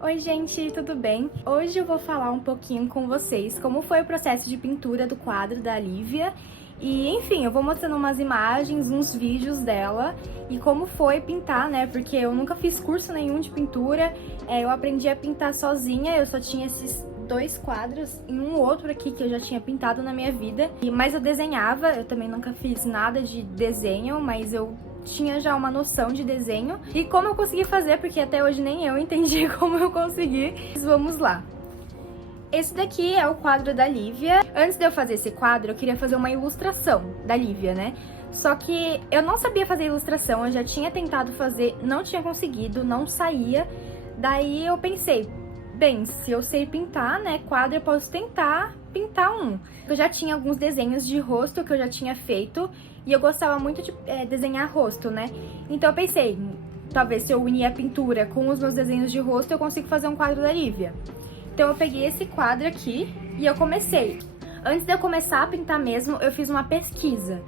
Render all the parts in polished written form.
Oi gente, tudo bem? Hoje eu vou falar um pouquinho com vocês como foi o processo de pintura do quadro da Lívia e, enfim, eu vou mostrando umas imagens, uns vídeos dela e como foi pintar, né? Porque eu nunca fiz curso nenhum de pintura, eu aprendi a pintar sozinha, eu só tinha esses dois quadros e um outro aqui que eu já tinha pintado na minha vida, mas eu desenhava, eu também nunca fiz nada de desenho, mas eu tinha já uma noção de desenho e como eu consegui fazer, porque até hoje nem eu entendi como eu consegui. Vamos lá. Esse daqui é o quadro da Lívia. Antes de eu fazer esse quadro, eu queria fazer uma ilustração da Lívia, né? Só que eu não sabia fazer ilustração, eu já tinha tentado fazer, não tinha conseguido, não saía. Daí eu pensei, bem, se eu sei pintar, né, quadro, eu posso tentar pintar um. Eu já tinha alguns desenhos de rosto que eu já tinha feito e eu gostava muito de desenhar rosto, né? Então eu pensei, talvez se eu unir a pintura com os meus desenhos de rosto, eu consigo fazer um quadro da Lívia. Então eu peguei esse quadro aqui e eu comecei. Antes de eu começar a pintar mesmo, eu fiz uma pesquisa.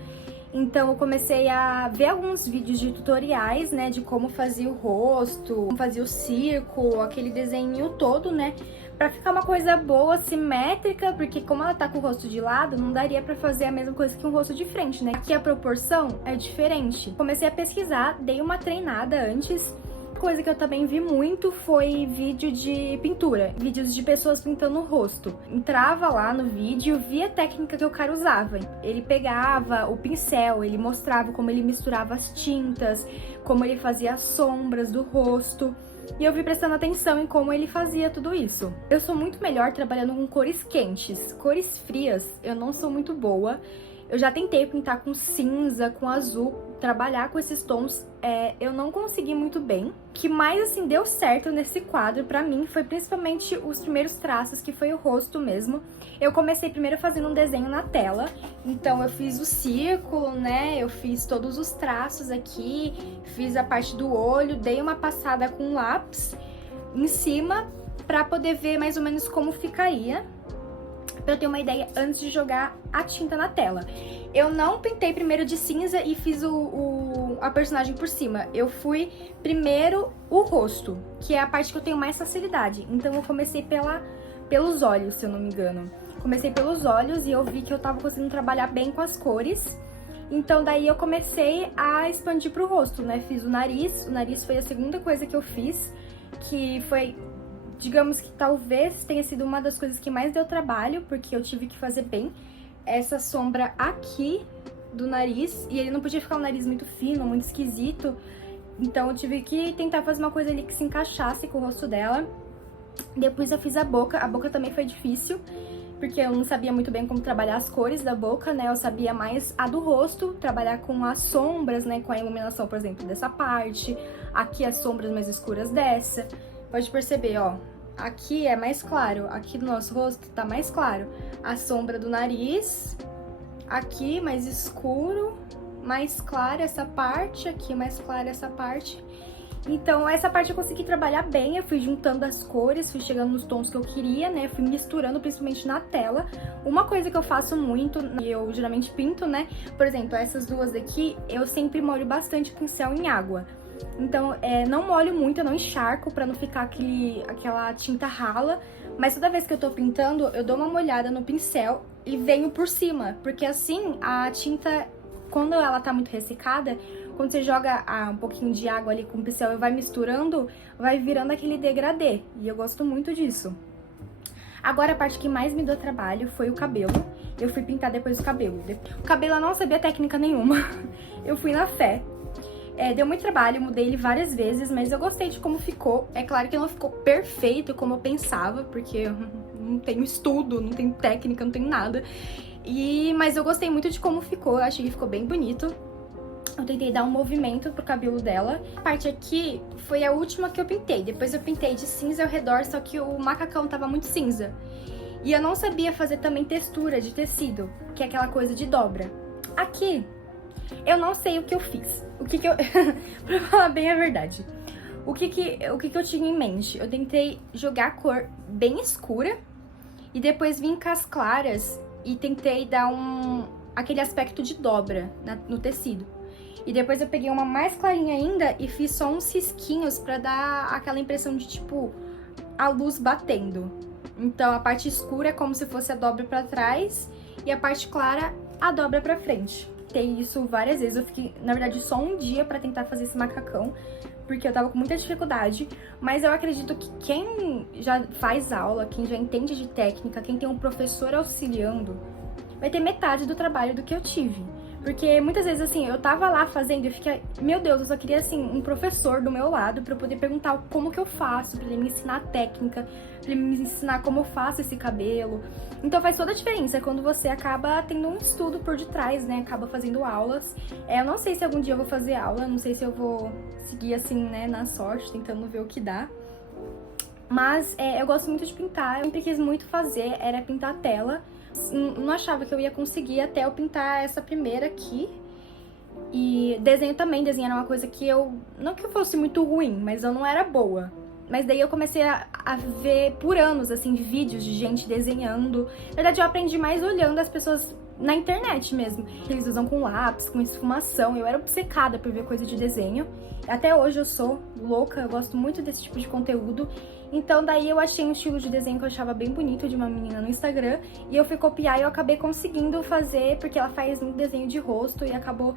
Então eu comecei a ver alguns vídeos de tutoriais, né, de como fazia o rosto, como fazia o círculo, aquele desenho todo, né, pra ficar uma coisa boa, simétrica, porque como ela tá com o rosto de lado, não daria pra fazer a mesma coisa que um rosto de frente, né, aqui a proporção é diferente. Comecei a pesquisar, dei uma treinada antes. Coisa que eu também vi muito foi vídeo de pintura, vídeos de pessoas pintando o rosto. Entrava lá no vídeo, via a técnica que o cara usava. Ele pegava o pincel, ele mostrava como ele misturava as tintas, como ele fazia as sombras do rosto. E eu vi prestando atenção em como ele fazia tudo isso. Eu sou muito melhor trabalhando com cores quentes. Cores frias, eu não sou muito boa. Eu já tentei pintar com cinza, com azul, trabalhar com esses tons, eu não consegui muito bem. O que mais, assim, deu certo nesse quadro, pra mim, foi principalmente os primeiros traços, que foi o rosto mesmo. Eu comecei primeiro fazendo um desenho na tela, então eu fiz o círculo, né, eu fiz todos os traços aqui, fiz a parte do olho, dei uma passada com lápis em cima, pra poder ver mais ou menos como ficaria, pra eu ter uma ideia antes de jogar a tinta na tela. Eu não pintei primeiro de cinza e fiz a personagem por cima. Eu fui primeiro o rosto, que é a parte que eu tenho mais facilidade. Então eu comecei pelos olhos, se eu não me engano. Comecei pelos olhos e eu vi que eu tava conseguindo trabalhar bem com as cores. Então daí eu comecei a expandir pro rosto, né? Fiz o nariz foi a segunda coisa que eu fiz, que foi, digamos que talvez tenha sido uma das coisas que mais deu trabalho, porque eu tive que fazer bem essa sombra aqui do nariz, e ele não podia ficar um nariz muito fino, muito esquisito, então eu tive que tentar fazer uma coisa ali que se encaixasse com o rosto dela. Depois eu fiz a boca também foi difícil, porque eu não sabia muito bem como trabalhar as cores da boca, né, eu sabia mais a do rosto, trabalhar com as sombras, né, com a iluminação, por exemplo, dessa parte, aqui as sombras mais escuras dessa. Pode perceber, ó, aqui é mais claro, aqui no nosso rosto tá mais claro. A sombra do nariz, aqui mais escuro, mais clara essa parte, aqui mais clara essa parte. Então essa parte eu consegui trabalhar bem, eu fui juntando as cores, fui chegando nos tons que eu queria, né, fui misturando principalmente na tela. Uma coisa que eu faço muito, e eu geralmente pinto, né, por exemplo, essas duas daqui, eu sempre molho bastante o pincel em água. Então, não molho muito, eu não encharco pra não ficar aquela tinta rala, mas toda vez que eu tô pintando, eu dou uma molhada no pincel e venho por cima, porque assim a tinta, quando ela tá muito ressecada, quando você joga um pouquinho de água ali com o pincel e vai misturando, vai virando aquele degradê, e eu gosto muito disso. Agora a parte que mais me deu trabalho foi o cabelo. Eu fui pintar depois o cabelo. O cabelo eu não sabia técnica nenhuma, eu fui na fé. Deu muito trabalho, mudei ele várias vezes, mas eu gostei de como ficou. É claro que não ficou perfeito como eu pensava, porque eu não tenho estudo, não tenho técnica, não tenho nada. Mas eu gostei muito de como ficou, eu achei que ficou bem bonito. Eu tentei dar um movimento pro cabelo dela. A parte aqui foi a última que eu pintei. Depois eu pintei de cinza ao redor, só que o macacão tava muito cinza. E eu não sabia fazer também textura de tecido, que é aquela coisa de dobra. Aqui, eu não sei o que eu fiz. Pra falar bem a verdade. O que eu tinha em mente? Eu tentei jogar a cor bem escura e depois vim com as claras e tentei dar aquele aspecto de dobra no tecido. E depois eu peguei uma mais clarinha ainda e fiz só uns risquinhos pra dar aquela impressão de, tipo, a luz batendo. Então, a parte escura é como se fosse a dobra pra trás e a parte clara, a dobra pra frente. Tentei isso várias vezes, eu fiquei, na verdade, só um dia pra tentar fazer esse macacão, porque eu tava com muita dificuldade, mas eu acredito que quem já faz aula, quem já entende de técnica, quem tem um professor auxiliando, vai ter metade do trabalho do que eu tive. Porque muitas vezes, assim, eu tava lá fazendo e eu fiquei, meu Deus, eu só queria, assim, um professor do meu lado pra eu poder perguntar como que eu faço, pra ele me ensinar a técnica, pra ele me ensinar como eu faço esse cabelo. Então faz toda a diferença quando você acaba tendo um estudo por detrás, né, acaba fazendo aulas. Eu não sei se algum dia eu vou fazer aula, não sei se eu vou seguir, assim, né, na sorte, tentando ver o que dá. Mas eu gosto muito de pintar, eu sempre quis muito fazer, era pintar a tela. Não achava que eu ia conseguir até eu pintar essa primeira aqui. E desenho também, desenhar era uma coisa que eu... Não que eu fosse muito ruim, mas eu não era boa. Mas daí eu comecei a ver por anos, assim, vídeos de gente desenhando. Na verdade, eu aprendi mais olhando as pessoas na internet mesmo. Eles usam com lápis, com esfumação. Eu era obcecada por ver coisa de desenho. Até hoje eu sou louca, eu gosto muito desse tipo de conteúdo. Então daí eu achei um estilo de desenho que eu achava bem bonito de uma menina no Instagram. E eu fui copiar e eu acabei conseguindo fazer, porque ela faz um desenho de rosto e acabou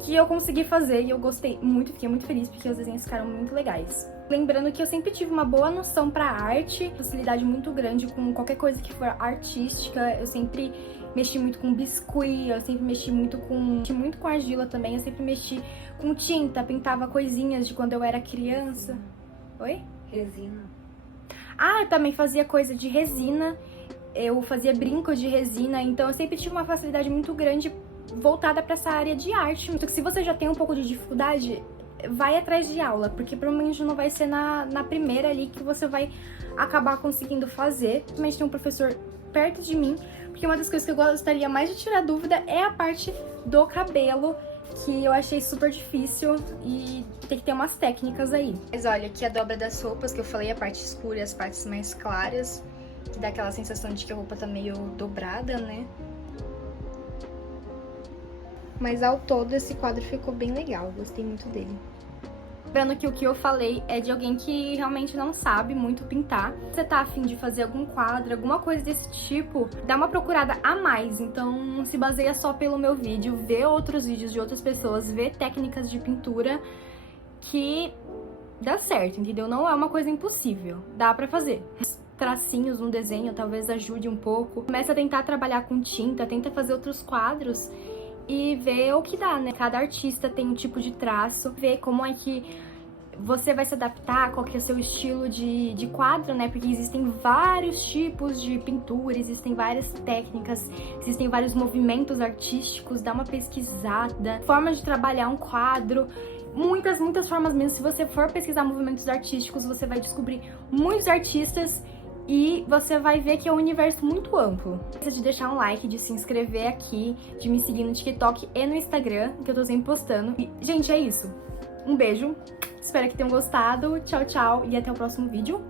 que eu consegui fazer. E eu gostei muito, fiquei muito feliz porque os desenhos ficaram muito legais. Lembrando que eu sempre tive uma boa noção pra arte, facilidade muito grande com qualquer coisa que for artística. Eu sempre mexi muito com biscuit, eu sempre mexi muito com argila também. Eu sempre mexi com tinta, pintava coisinhas de quando eu era criança. Oi? Resina. Ah, eu também fazia coisa de resina, eu fazia brincos de resina, então eu sempre tive uma facilidade muito grande voltada pra essa área de arte. Então, se você já tem um pouco de dificuldade, vai atrás de aula, porque provavelmente não vai ser na primeira ali que você vai acabar conseguindo fazer. Mas tem um professor perto de mim, porque uma das coisas que eu gostaria mais de tirar dúvida é a parte do cabelo, que eu achei super difícil e tem que ter umas técnicas aí. Mas olha, aqui a dobra das roupas, que eu falei, a parte escura e as partes mais claras, que dá aquela sensação de que a roupa tá meio dobrada, né? Mas ao todo esse quadro ficou bem legal, gostei muito dele. Lembrando que o que eu falei é de alguém que realmente não sabe muito pintar. Se você tá afim de fazer algum quadro, alguma coisa desse tipo, dá uma procurada a mais. Então não se baseia só pelo meu vídeo, vê outros vídeos de outras pessoas, vê técnicas de pintura que dá certo, entendeu? Não é uma coisa impossível, dá pra fazer. Tracinhos no desenho talvez ajude um pouco. Começa a tentar trabalhar com tinta, tenta fazer outros quadros e ver o que dá, né? Cada artista tem um tipo de traço, ver como é que você vai se adaptar, qual que é o seu estilo de quadro, né? Porque existem vários tipos de pintura, existem várias técnicas, existem vários movimentos artísticos, dá uma pesquisada, formas de trabalhar um quadro, muitas formas mesmo. Se você for pesquisar movimentos artísticos, você vai descobrir muitos artistas e você vai ver que é um universo muito amplo. Não esqueça de deixar um like, de se inscrever aqui, de me seguir no TikTok e no Instagram, que eu tô sempre postando. E, gente, é isso. Um beijo, espero que tenham gostado, tchau, tchau e até o próximo vídeo.